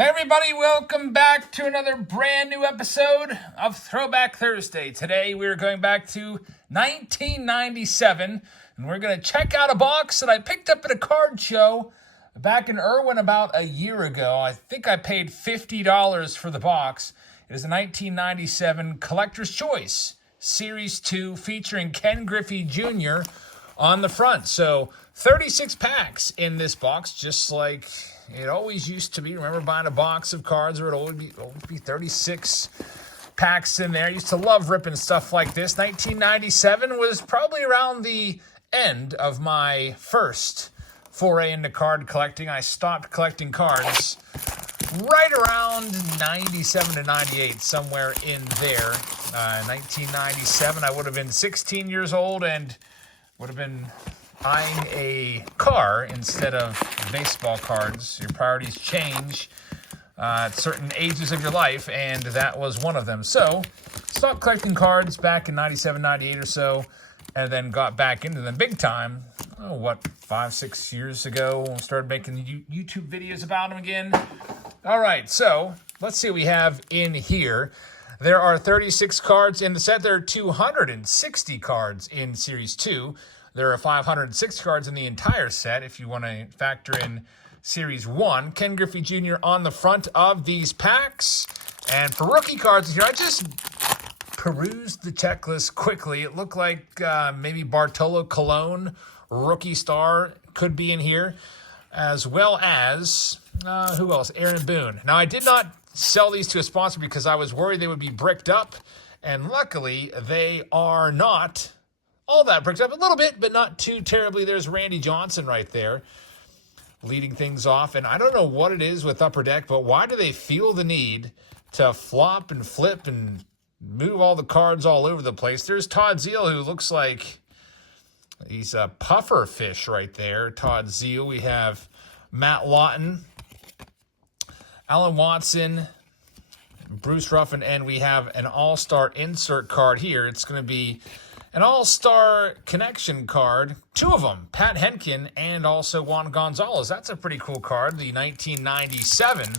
Hey everybody, welcome back to another brand new episode of Throwback Thursday. Today we're going back to 1997 and we're going to check out a box that I picked up at a card show back in Irwin about a year ago. I think I paid $50 for the box. It is a 1997 Collector's Choice Series 2 featuring Ken Griffey Jr. on the front. So 36 packs in this box, just like it always used to be. Remember buying a box of cards where it would be 36 packs in there. I used to love ripping stuff like this. 1997 was probably around the end of my first foray into card collecting. I stopped collecting cards right around 97 to 98, somewhere in there. 1997, I would have been 16 years old and would have been eyeing a car instead of baseball cards. Your priorities change at certain ages of your life, and that was one of them. So, stopped collecting cards back in 97, 98 or so, and then got back into them big time, 5-6 years ago. Started making YouTube videos about them again. All right, so let's see what we have in here. There are 36 cards in the set. There are 260 cards in Series 2. There are 506 cards in the entire set if you want to factor in Series 1. Ken Griffey Jr. on the front of these packs. And for rookie cards here, I just perused the checklist quickly. It looked like maybe Bartolo Colon, rookie star, could be in here, as well as, who else? Aaron Boone. Now, I did not sell these to a sponsor because I was worried they would be bricked up, and luckily they are not all that bricked up. A little bit, but not too terribly. There's Randy Johnson right there leading things off. And I don't know what it is with Upper Deck, but why do they feel the need to flop and flip and move all the cards all over the place? There's Todd Zeal, who looks like he's a puffer fish right there. Todd Zeal. We have Matt Lawton, Alan Watson, Bruce Ruffin, and we have an all-star insert card here. It's going to be an all-star connection card, two of them, Pat Henkin and also Juan Gonzalez. That's a pretty cool card. The 1997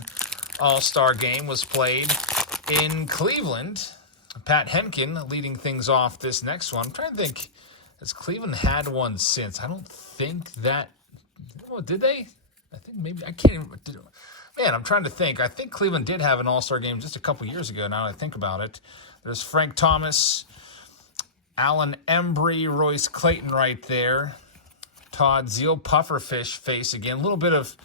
all-star game was played in Cleveland. Pat Henkin leading things off this next one. I'm trying to think, has Cleveland had one since? I don't think that, did they? I think maybe, I can't even, man, I'm trying to think. I think Cleveland did have an all-star game just a couple years ago, now that I think about it. There's Frank Thomas, Alan Embry, Royce Clayton right there. Todd Zeal, pufferfish face again. A little bit of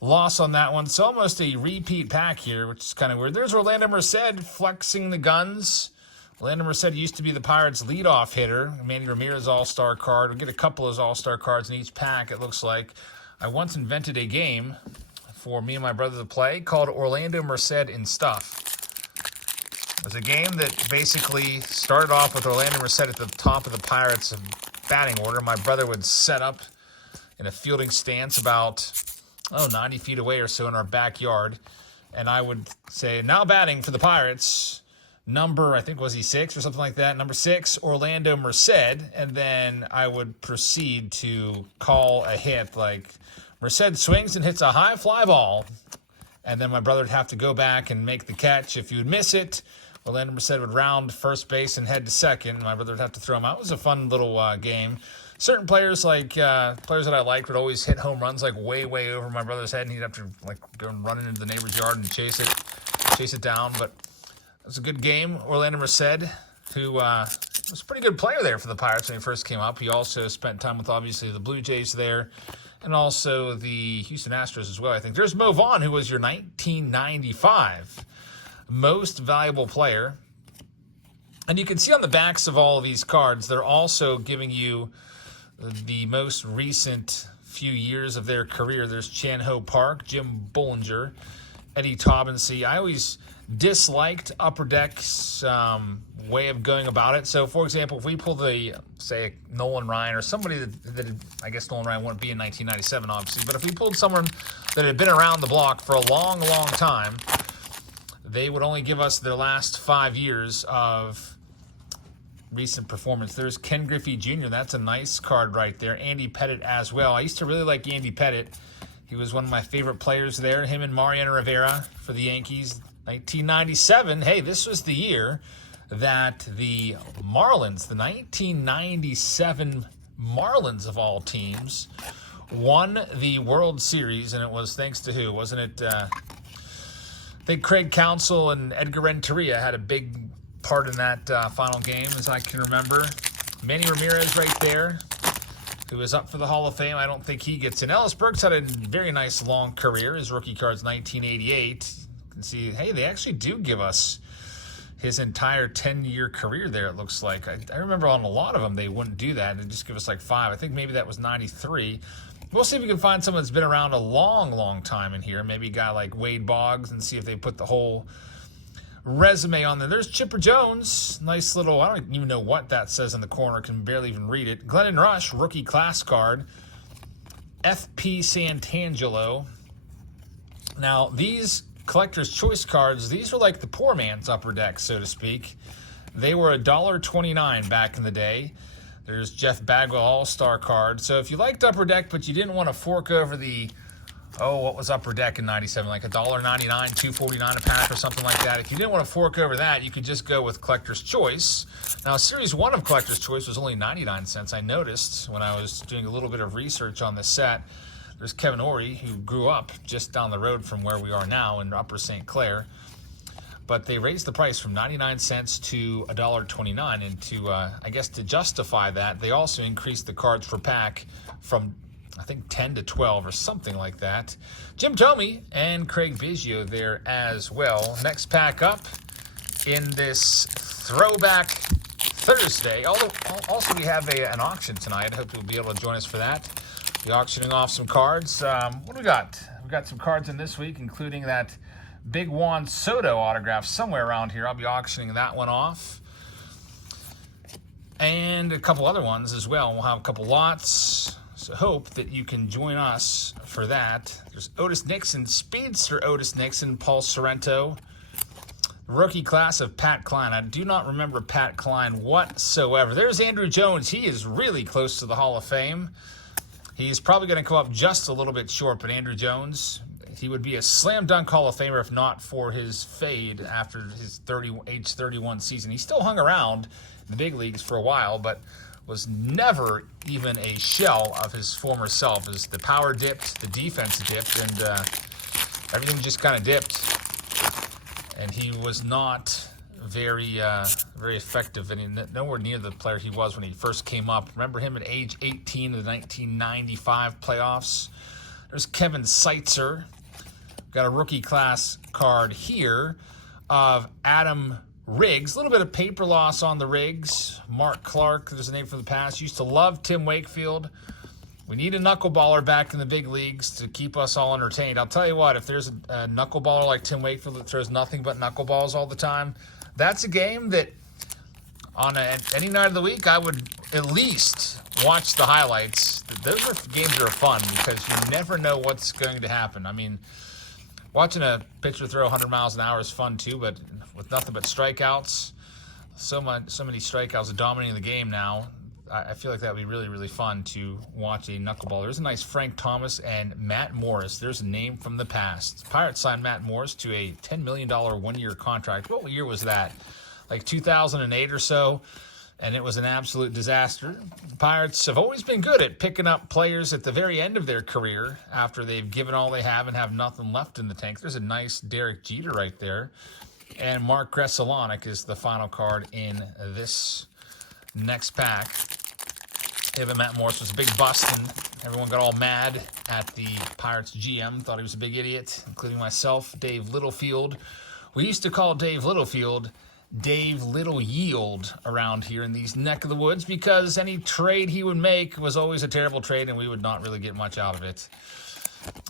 loss on that one. It's almost a repeat pack here, which is kind of weird. There's Orlando Merced flexing the guns. Orlando Merced used to be the Pirates' leadoff hitter. Manny Ramirez all-star card. We'll get a couple of those all-star cards in each pack, it looks like. I once invented a game for me and my brother to play called Orlando Merced in Stuff. It was a game that basically started off with Orlando Merced at the top of the Pirates' batting order. My brother would set up in a fielding stance about 90 feet away or so in our backyard. And I would say, now batting for the Pirates, number, I think, was he 6 or something like that? Number 6, Orlando Merced. And then I would proceed to call a hit, like Merced swings and hits a high fly ball. And then my brother would have to go back and make the catch. If you would miss it, Orlando Merced would round first base and head to second. My brother would have to throw him out. It was a fun little game. Certain players, like players that I liked, would always hit home runs like way over my brother's head, and he'd have to like go and run into the neighbor's yard and chase it down. But it was a good game. Orlando Merced, who was a pretty good player there for the Pirates when he first came up. He also spent time with, obviously, the Blue Jays there, and also the Houston Astros as well, I think. There's Mo Vaughn, who was your 1995 most valuable player. And you can see on the backs of all of these cards, they're also giving you the most recent few years of their career. There's Chan Ho Park, Jim Bollinger, Eddie Taubensee. I always disliked Upper Deck's way of going about it. So, for example, if we pull say, Nolan Ryan or somebody that I guess Nolan Ryan wouldn't be in 1997, obviously, but if we pulled someone that had been around the block for a long time, they would only give us their last 5 years of recent performance. There's Ken Griffey Jr. That's a nice card right there. Andy Pettitte as well. I used to really like Andy Pettitte. He was one of my favorite players there, him and Mariano Rivera for the Yankees. 1997, hey, this was the year that the Marlins, the 1997 Marlins of all teams, won the World Series, and it was thanks to who? Wasn't it, I think Craig Counsell and Edgar Renteria had a big part in that final game, as I can remember. Manny Ramirez right there, who is up for the Hall of Fame. I don't think he gets in. Ellis Burks had a very nice long career. His rookie card's 1988. You can see, hey, they actually do give us his entire 10-year career there, it looks like. I remember on a lot of them they wouldn't do that. They'd just give us like 5. I think maybe that was 93. We'll see if we can find someone that's been around a long, long time in here. Maybe a guy like Wade Boggs, and see if they put the whole resume on there. There's Chipper Jones. Nice little, I don't even know what that says in the corner. Can barely even read it. Glennon Rush, rookie class card. F.P. Santangelo. Now, these collector's choice cards, these are like the poor man's upper deck, so to speak. They were $1.29 back in the day. There's Jeff Bagwell All-Star card. So if you liked upper deck, but you didn't want to fork over the, what was upper deck in 97? Like $1.99, $2.49 a pack or something like that. If you didn't want to fork over that, you could just go with Collector's Choice. Now, Series 1 of Collector's Choice was only 99 cents. I noticed when I was doing a little bit of research on this set. There's Kevin Ory, who grew up just down the road from where we are now in Upper St. Clair. But they raised the price from 99 cents to $1.29. And to, I guess, to justify that, they also increased the cards per pack from, I think, 10 to 12 or something like that. Jim Thome and Craig Biggio there as well. Next pack up in this Throwback Thursday. Also, we have an auction tonight. I hope you'll be able to join us for that. Be auctioning off some cards. What do we got? We've got some cards in this week, including that Big Juan Soto autograph somewhere around here. I'll be auctioning that one off. And a couple other ones as well. We'll have a couple lots. So hope that you can join us for that. There's Otis Nixon, Speedster Otis Nixon, Paul Sorrento. Rookie class of Pat Klein. I do not remember Pat Klein whatsoever. There's Andrew Jones. He is really close to the Hall of Fame. He's probably going to come up just a little bit short, but Andrew Jones, he would be a slam dunk Hall of Famer if not for his fade after his age 31 season. He still hung around in the big leagues for a while, but was never even a shell of his former self. As the power dipped, the defense dipped, and everything just kind of dipped. And he was not very effective, and nowhere near the player he was when he first came up. Remember him at age 18 in the 1995 playoffs. There's Kevin Seitzer. Got a rookie class card here of Adam Riggs. A little bit of paper loss on the Riggs. Mark Clark, there's a name from the past. Used to love Tim Wakefield. We need a knuckleballer back in the big leagues to keep us all entertained. I'll tell you what, if there's a knuckleballer like Tim Wakefield that throws nothing but knuckleballs all the time, that's a game that on any night of the week I would at least watch the highlights. Those are games that are fun because you never know what's going to happen. I mean, watching a pitcher throw 100 miles an hour is fun too, but with nothing but strikeouts, so many strikeouts are dominating the game now. I feel like that would be really, really fun to watch a knuckleball. There's a nice Frank Thomas and Matt Morris. There's a name from the past. Pirates signed Matt Morris to a $10 million one-year contract. What year was that? Like 2008 or so, and it was an absolute disaster. The Pirates have always been good at picking up players at the very end of their career after they've given all they have and have nothing left in the tank. There's a nice Derek Jeter right there. And Mark Gressalonic is the final card in this next pack. David Matt Morris was a big bust, and everyone got all mad at the Pirates GM, thought he was a big idiot, including myself, Dave Littlefield. We used to call Dave Littlefield Dave Little Yield around here in these neck of the woods because any trade he would make was always a terrible trade, and we would not really get much out of it.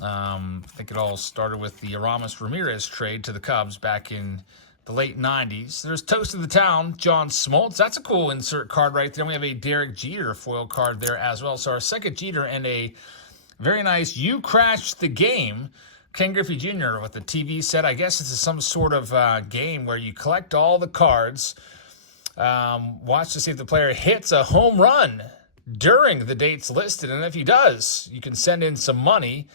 I think it all started with the Aramis Ramirez trade to the Cubs back in the late 90s. There's Toast of the Town, John Smoltz. That's a cool insert card right there. We have a Derek Jeter foil card there as well. So our second Jeter and a very nice You Crashed the Game, Ken Griffey Jr. with the TV set. I guess this is some sort of game where you collect all the cards, watch to see if the player hits a home run during the dates listed. And if he does, you can send in some money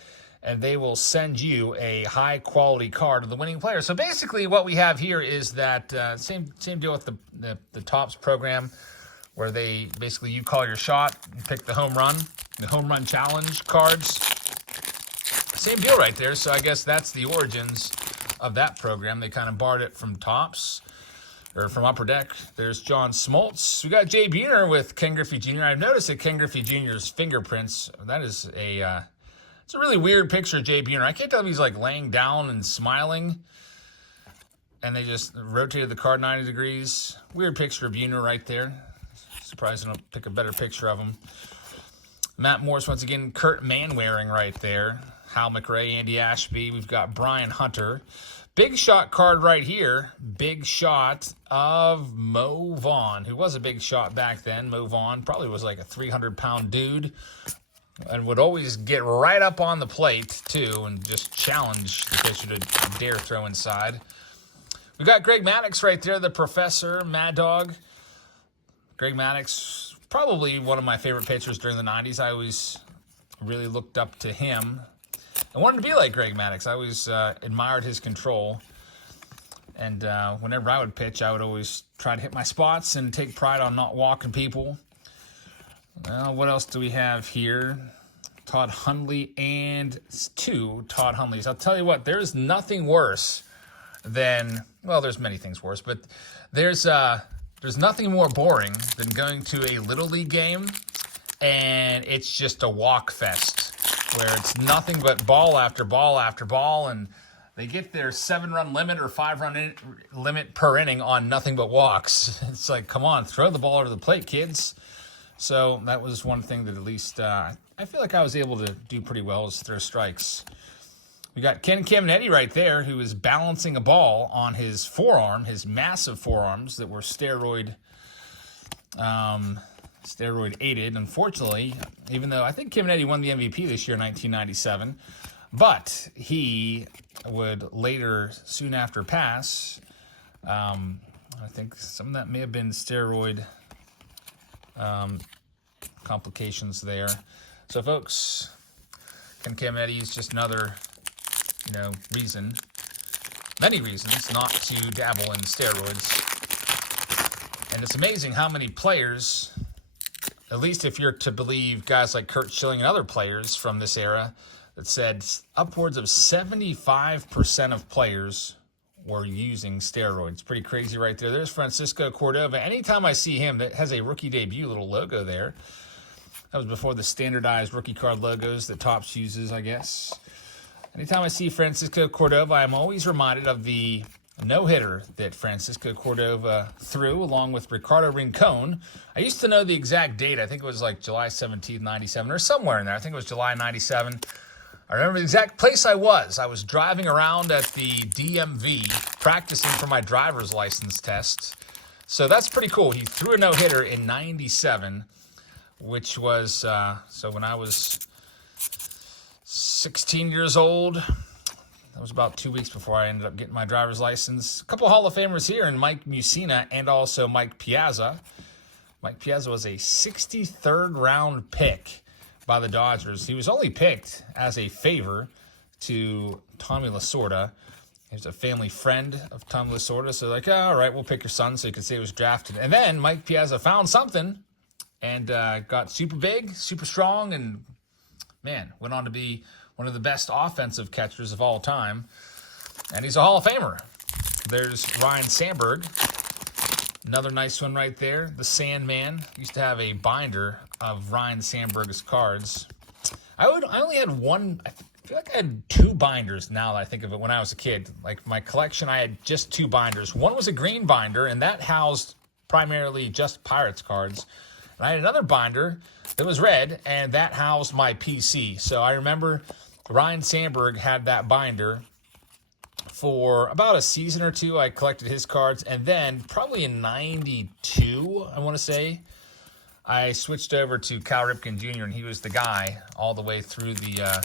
and they will send you a high-quality card of the winning player. So basically what we have here is that same deal with the Topps program, where they basically, you call your shot, you pick the home run challenge cards. Same deal right there. So I guess that's the origins of that program. They kind of borrowed it from Topps, or from Upper Deck. There's John Smoltz. We got Jay Buhner with Ken Griffey Jr. I've noticed that Ken Griffey Jr.'s fingerprints, that is it's a really weird picture of Jay Buhner. I can't tell if he's like laying down and smiling, and they just rotated the card 90 degrees. Weird picture of Buhner right there. Surprised I don't pick a better picture of him. Matt Morris, once again, Kurt Manwaring right there. Hal McRae, Andy Ashby. We've got Brian Hunter. Big shot card right here. Big shot of Mo Vaughn, who was a big shot back then. Mo Vaughn probably was like a 300-pound dude, and would always get right up on the plate, too, and just challenge the pitcher to dare throw inside. We've got Greg Maddux right there, the professor, Mad Dog. Greg Maddux, probably one of my favorite pitchers during the 90s. I always really looked up to him. I wanted to be like Greg Maddux. I always admired his control. And whenever I would pitch, I would always try to hit my spots and take pride on not walking people. What else do we have here? Todd Hundley and 2 Todd Hundleys. I'll tell you what, there's nothing worse than, well, there's many things worse, but there's nothing more boring than going to a Little League game and it's just a walk fest where it's nothing but ball after ball after ball, and they get their 7-run limit or 5-run limit per inning on nothing but walks. It's like, come on, throw the ball over the plate, kids. So that was one thing that at least I feel like I was able to do pretty well, is throw strikes. We got Ken Caminetti right there, who is balancing a ball on his forearm, his massive forearms that were steroid aided. Unfortunately, even though I think Caminetti won the MVP this year in 1997, but he would later, soon after, pass. I think some of that may have been steroid complications there. So, folks, Ken Caminetti is just another, reason, many reasons not to dabble in steroids. And it's amazing how many players, at least if you're to believe guys like Kurt Schilling and other players from this era, that said upwards of 75% of players were using steroids. Pretty crazy right there. There's Francisco Cordova. Anytime I see him, that has a rookie debut little logo there. That was before the standardized rookie card logos that Topps uses, I guess. Anytime I see Francisco Cordova, I'm always reminded of the no-hitter that Francisco Cordova threw along with Ricardo Rincon. I used to know the exact date. I think it was like July 17th, 97, or somewhere in there. I think it was July 97. I remember the exact place I was. I was driving around at the DMV practicing for my driver's license test. So that's pretty cool. He threw a no-hitter in 97, which was, so when I was 16 years old, that was about 2 weeks before I ended up getting my driver's license. A couple Hall of Famers here, and Mike Mussina and also Mike Piazza. Mike Piazza was a 63rd round pick by the Dodgers. He was only picked as a favor to Tommy Lasorda. He was a family friend of Tommy Lasorda, so like, all right, we'll pick your son so you can say he was drafted. And then Mike Piazza found something and got super big, super strong, and, man, went on to be one of the best offensive catchers of all time. And he's a Hall of Famer. There's Ryan Sandberg. Another nice one right there. The Sandman. Used to have a binder of Ryan Sandberg's cards. I only had one. I feel like I had 2 binders now that I think of it when I was a kid. Like my collection, I had just 2 binders. One was a green binder, and that housed primarily just Pirates cards. And I had another binder that was red, and that housed my PC. So I remember Ryan Sandberg had that binder for about a season or 2. I collected his cards, and then probably in 92, I want to say, I switched over to Cal Ripken Jr., and he was the guy all the way through the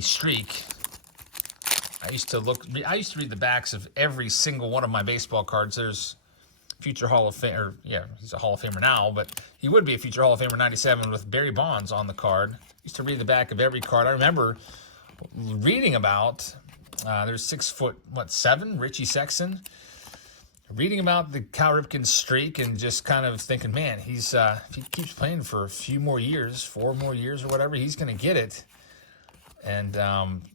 streak. I used to read the backs of every single one of my baseball cards. There's future Hall of Famer. Yeah, he's a Hall of Famer now, but he would be a future Hall of Famer 97 with Barry Bonds on the card. Used to read the back of every card. I remember reading about, there's 6'7", Richie Sexton. Reading about the Cal Ripken streak and just kind of thinking, man, he's if he keeps playing for a few more years, 4 more years or whatever, he's going to get it. And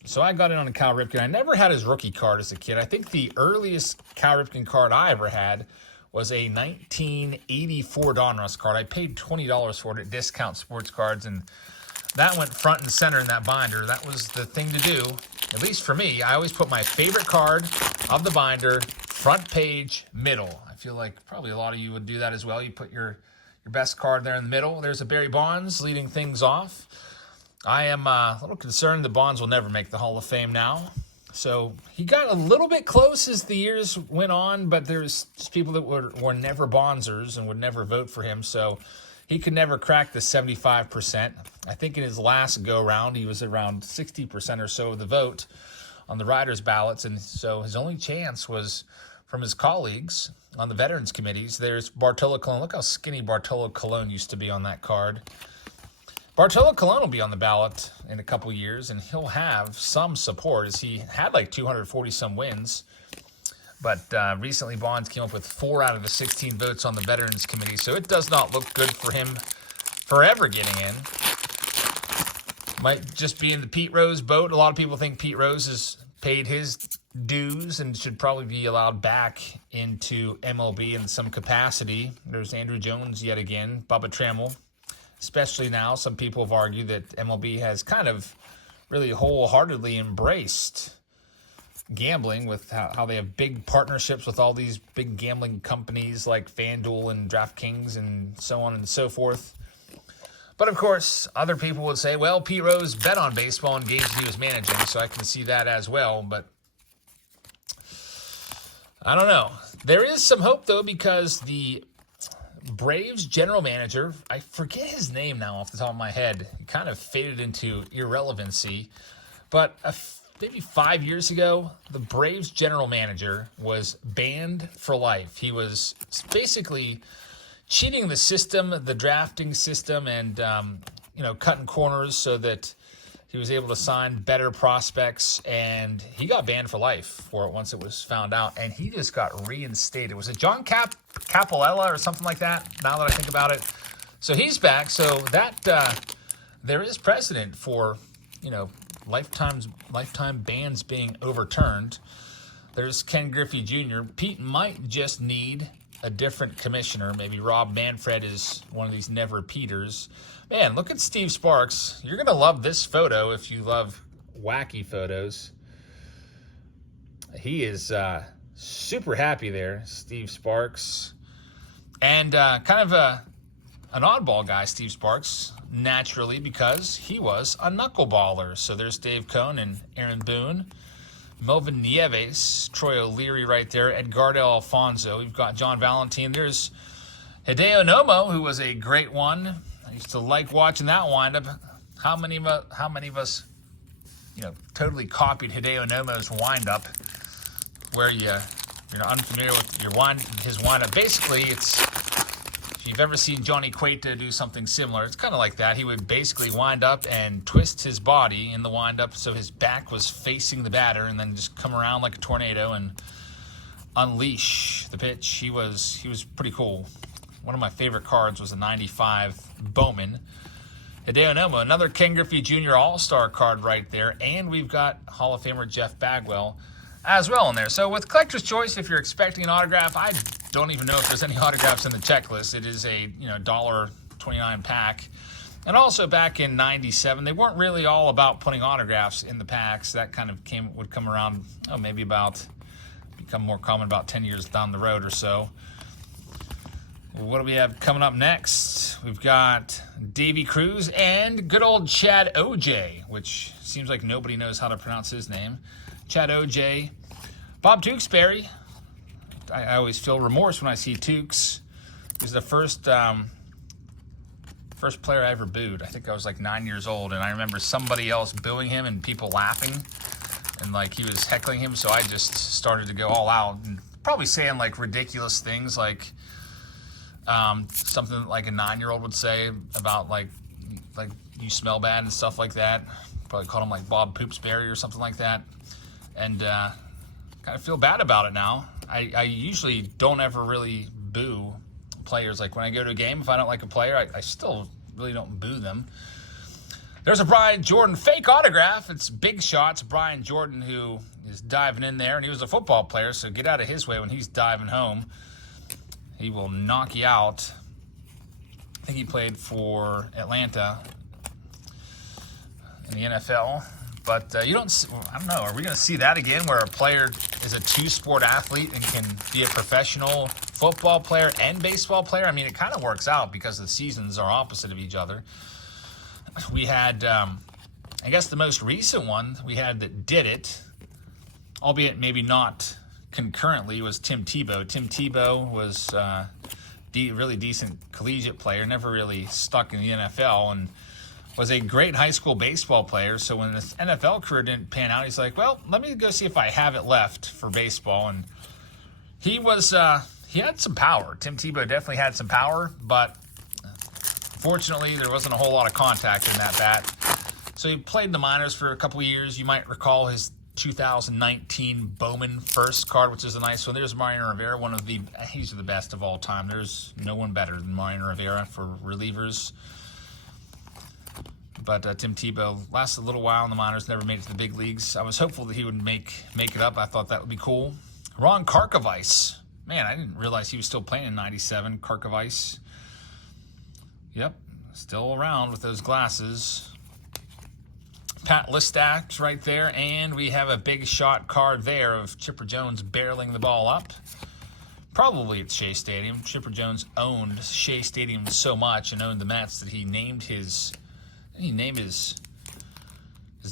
so I got in on a Cal Ripken. I never had his rookie card as a kid. I think the earliest Cal Ripken card I ever had was a 1984 Donruss card. I paid $20 for it at Discount Sports Cards, and that went front and center in that binder. That was the thing to do, at least for me. I always put my favorite card of the binder front page, middle. I feel like probably a lot of you would do that as well. You put your best card there in the middle. There's a Barry Bonds leading things off. I am a little concerned the Bonds will never make the Hall of Fame now. So he got a little bit close as the years went on, but there's people that were never Bondsers and would never vote for him. So he could never crack the 75%. I think in his last go-round, he was around 60% or so of the vote on the writers' ballots. And so his only chance was from his colleagues on the Veterans Committees. There's Bartolo Colon. Look how skinny Bartolo Colon used to be on that card. Bartolo Colon will be on the ballot in a couple years, and he'll have some support as he had like 240-some wins. But recently Bonds came up with 4 out of the 16 votes on the Veterans Committee, so it does not look good for him forever getting in. Might just be in the Pete Rose boat. A lot of people think Pete Rose has paid his dues and should probably be allowed back into MLB in some capacity. There's Andrew Jones yet again, Bubba Trammell. Especially now, some people have argued that MLB has kind of really wholeheartedly embraced gambling with how they have big partnerships with all these big gambling companies like FanDuel and DraftKings and so on and so forth. But of course, other people would say, well, Pete Rose bet on baseball in games he was managing, so I can see that as well. But I don't know. There is some hope, though, because the Braves general manager, I forget his name now off the top of my head. He kind of faded into irrelevancy. But maybe 5 years ago, the Braves general manager was banned for life. He was basically cheating the system, the drafting system, and cutting corners so that he was able to sign better prospects, and he got banned for life for it once it was found out, and he just got reinstated. Was it John Capella or something like that, now that I think about it? So he's back. So that there is precedent for, lifetime bans being overturned. There's Ken Griffey Jr. Pete might just need a different commissioner. Maybe Rob Manfred is one of these never-Peters. Man, look at Steve Sparks. You're going to love this photo if you love wacky photos. He is super happy there, Steve Sparks. And kind of an oddball guy, Steve Sparks, naturally, because he was a knuckleballer. So there's Dave Cohn and Aaron Boone. Melvin Nieves, Troy O'Leary right there, Edgardo Alfonso. We've got John Valentine. There's Hideo Nomo, who was a great one. I used to like watching that windup. How many of us, totally copied Hideo Nomo's windup, where you're unfamiliar with his windup. Basically, it's, if you've ever seen Johnny Cueto do something similar, it's kind of like that. He would basically wind up and twist his body in the windup so his back was facing the batter, and then just come around like a tornado and unleash the pitch. He was pretty cool. One of my favorite cards was a 95 Bowman. Hideo Nomo, another Ken Griffey Jr. All-Star card right there. And we've got Hall of Famer Jeff Bagwell as well in there. So with Collector's Choice, if you're expecting an autograph, I don't even know if there's any autographs in the checklist. It is a $1.29 pack. And also back in 97, they weren't really all about putting autographs in the packs. That kind of would come around, become more common about 10 years down the road or so. What do we have coming up next? We've got Davy Cruz and good old Chad OJ, which seems like nobody knows how to pronounce his name. Chad OJ. Bob Tewksbury. I always feel remorse when I see Tukes. He's the first player I ever booed. I think I was like 9 years old, and I remember somebody else booing him and people laughing, and like he was heckling him, so I just started to go all out and probably saying like ridiculous things like, Something like a 9-year-old would say about like you smell bad and stuff like that. Probably called him like Bob Poopsberry or something like that. And kind of feel bad about it now. I usually don't ever really boo players. Like when I go to a game, if I don't like a player, I still really don't boo them. There's a Brian Jordan fake autograph. It's Big Shots Brian Jordan who is diving in there, and he was a football player, so get out of his way when he's diving home. He will knock you out. I think he played for Atlanta in the NFL. But you don't, I don't know, are we going to see that again where a player is a two-sport athlete and can be a professional football player and baseball player? I mean, it kind of works out because the seasons are opposite of each other. We had, I guess the most recent one we had that did it, albeit maybe not concurrently, was Tim Tebow. Tim Tebow was really decent collegiate player, never really stuck in the NFL, and was a great high school baseball player. So when his NFL career didn't pan out, he's like, well, let me go see if I have it left for baseball. And he was, he had some power. Tim Tebow definitely had some power, but fortunately there wasn't a whole lot of contact in that bat. So he played in the minors for a couple of years. You might recall his 2019 Bowman first card, which is a nice one. There's Mariano Rivera, he's the best of all time. There's no one better than Mariano Rivera for relievers. But Tim Tebow lasted a little while in the minors, never made it to the big leagues. I was hopeful that he would make it up. I thought that would be cool. Ron Karkovice. Man, I didn't realize he was still playing in 97. Karkovice. Yep, still around with those glasses. Pat Listak's right there, and we have a big shot card there of Chipper Jones barreling the ball up. Probably at Shea Stadium. Chipper Jones owned Shea Stadium so much and owned the Mets that he named his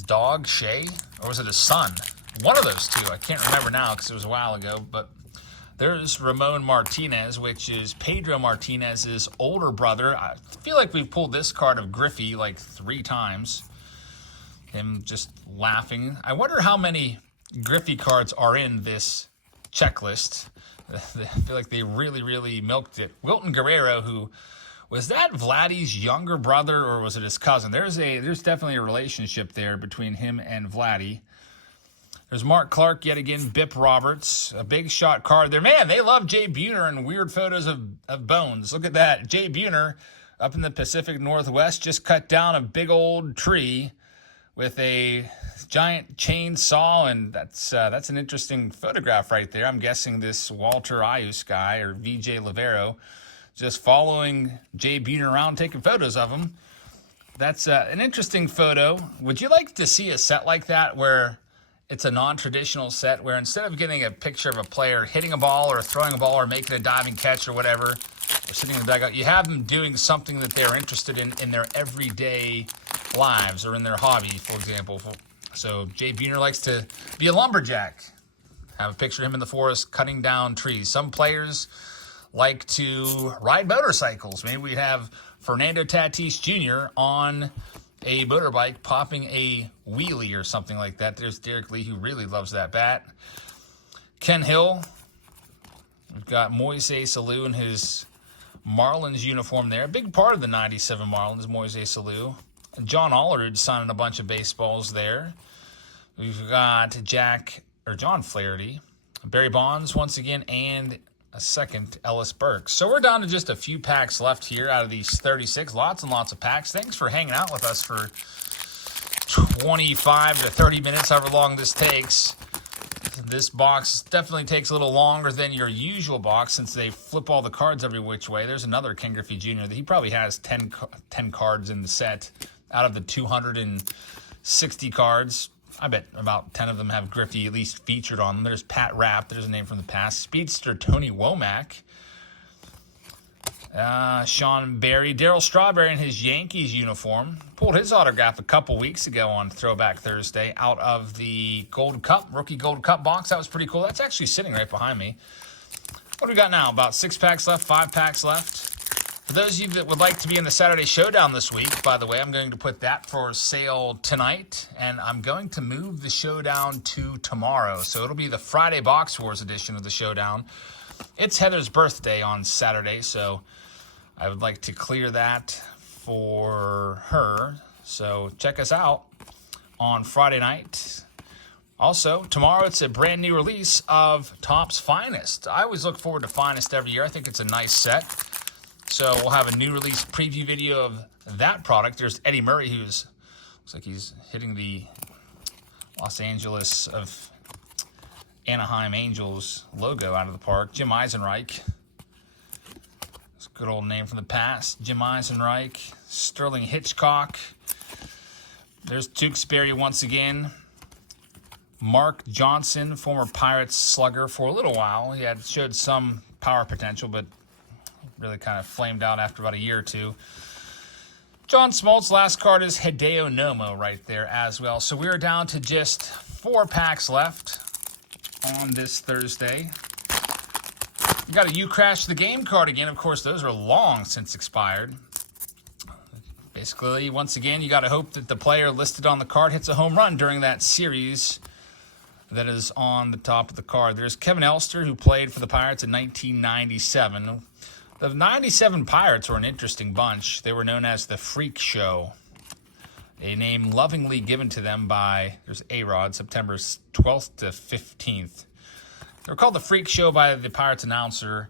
dog Shea, or was it his son? One of those two. I can't remember now because it was a while ago. But there's Ramon Martinez, which is Pedro Martinez's older brother. I feel like we've pulled this card of Griffey like 3 times. Him just laughing. I wonder how many Griffey cards are in this checklist. I feel like they really, really milked it. Wilton Guerrero, who was that Vladdy's younger brother or was it his cousin? There's definitely a relationship there between him and Vladdy. There's Mark Clark yet again, Bip Roberts, a big shot card there. Man, they love Jay Buhner and weird photos of bones. Look at that. Jay Buhner up in the Pacific Northwest just cut down a big old tree with a giant chainsaw, and that's an interesting photograph right there. I'm guessing this Walter Ayus guy or VJ Lavero just following Jay Buhner around taking photos of him. That's an interesting photo. Would you like to see a set like that where it's a non-traditional set where instead of getting a picture of a player hitting a ball or throwing a ball or making a diving catch or whatever, or sitting in the dugout, you have them doing something that they're interested in their everyday lives or in their hobby, for example. So Jay Buhner likes to be a lumberjack. Have a picture of him in the forest cutting down trees. Some players like to ride motorcycles. Maybe we have Fernando Tatis Jr. on a motorbike popping a wheelie or something like that. There's Derek Lee, who really loves that bat. Ken Hill. We've got Moises Alou in his Marlins uniform there. A big part of the 97 Marlins, Moises Alou. And John Allerud signing a bunch of baseballs there. We've got John Flaherty, Barry Bonds once again, and a second Ellis Burks. So we're down to just a few packs left here out of these 36. Lots and lots of packs. Thanks for hanging out with us for 25 to 30 minutes, however long this takes. This box definitely takes a little longer than your usual box since they flip all the cards every which way. There's another Ken Griffey Jr. that he probably has 10 cards in the set out of the 260 cards. I bet about 10 of them have Griffey at least featured on them. There's Pat Rapp. There's a name from the past. Speedster Tony Womack. Sean Berry. Darryl Strawberry in his Yankees uniform. Pulled his autograph a couple weeks ago on Throwback Thursday out of the Gold Cup, rookie Gold Cup box. That was pretty cool. That's actually sitting right behind me. What do we got now? About 6 packs left, 5 packs left. For those of you that would like to be in the Saturday Showdown this week, by the way, I'm going to put that for sale tonight, and I'm going to move the Showdown to tomorrow. So it'll be the Friday Box Wars edition of the Showdown. It's Heather's birthday on Saturday, so I would like to clear that for her. So check us out on Friday night. Also, tomorrow it's a brand new release of Topps Finest. I always look forward to Finest every year. I think it's a nice set. So we'll have a new release preview video of that product. There's Eddie Murray, who's looks like he's hitting the Los Angeles of Anaheim Angels logo out of the park. Jim Eisenreich. It's a good old name from the past. Jim Eisenreich. Sterling Hitchcock. There's Tewksbury once again. Mark Johnson, former Pirates slugger for a little while. He had showed some power potential, but really kind of flamed out after about a year or two. John Smoltz, last card is Hideo Nomo right there as well. So we're down to just 4 packs left on this Thursday. You got a You Crashed the Game card again. Of course, those are long since expired. Basically, once again, you got to hope that the player listed on the card hits a home run during that series that is on the top of the card. There's Kevin Elster, who played for the Pirates in 1997. The 97 Pirates were an interesting bunch. They were known as the Freak Show, a name lovingly given to them by, there's A-Rod, September 12th to 15th. They were called the Freak Show by the Pirates announcer,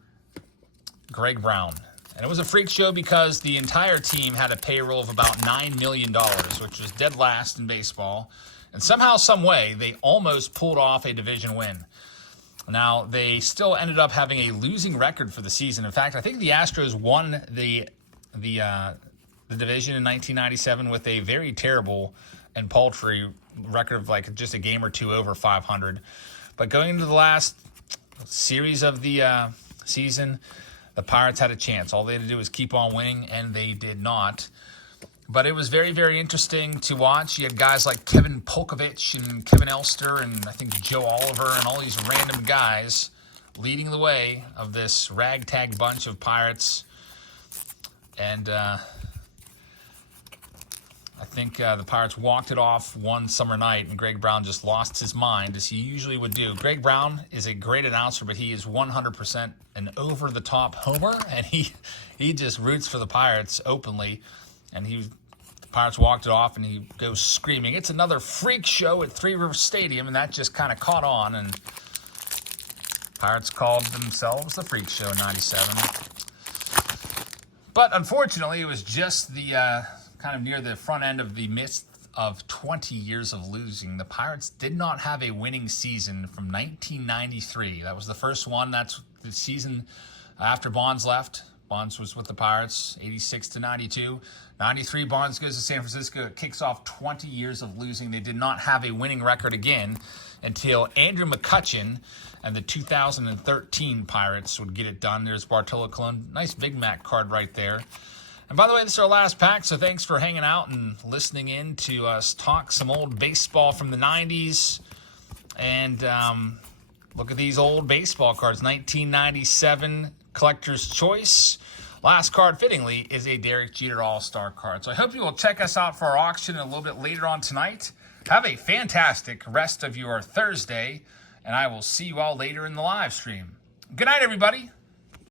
Greg Brown. And it was a freak show because the entire team had a payroll of about $9 million, which was dead last in baseball. And somehow, some way, they almost pulled off a division win. Now, they still ended up having a losing record for the season. In fact, I think the Astros won the division in 1997 with a very terrible and paltry record of like just a game or two over 500. But going into the last series of the season, the Pirates had a chance. All they had to do was keep on winning, and they did not. But it was very, very interesting to watch. You had guys like Kevin Polkovich and Kevin Elster and I think Joe Oliver and all these random guys leading the way of this ragtag bunch of Pirates. And I think the Pirates walked it off one summer night, and Greg Brown just lost his mind, as he usually would do. Greg Brown is a great announcer, but he is 100% an over-the-top homer, and he just roots for the Pirates openly. And the Pirates walked it off, and he goes screaming, "It's another freak show at Three River Stadium," and that just kind of caught on, and Pirates called themselves the Freak Show in 97. But unfortunately, it was just the kind of near the front end of the midst of 20 years of losing. The Pirates did not have a winning season from 1993. That was the first one. That's the season after Bonds left. Bonds was with the Pirates, 86 to 92. 93, Bonds goes to San Francisco. It kicks off 20 years of losing. They did not have a winning record again until Andrew McCutchen and the 2013 Pirates would get it done. There's Bartolo Colon. Nice Big Mac card right there. And by the way, this is our last pack, so thanks for hanging out and listening in to us talk some old baseball from the 90s. And look at these old baseball cards. 1997 Collector's Choice. Last card, fittingly, is a Derek Jeter All-Star card. So I hope you will check us out for our auction a little bit later on tonight. Have a fantastic rest of your Thursday, and I will see you all later in the live stream. Good night, everybody.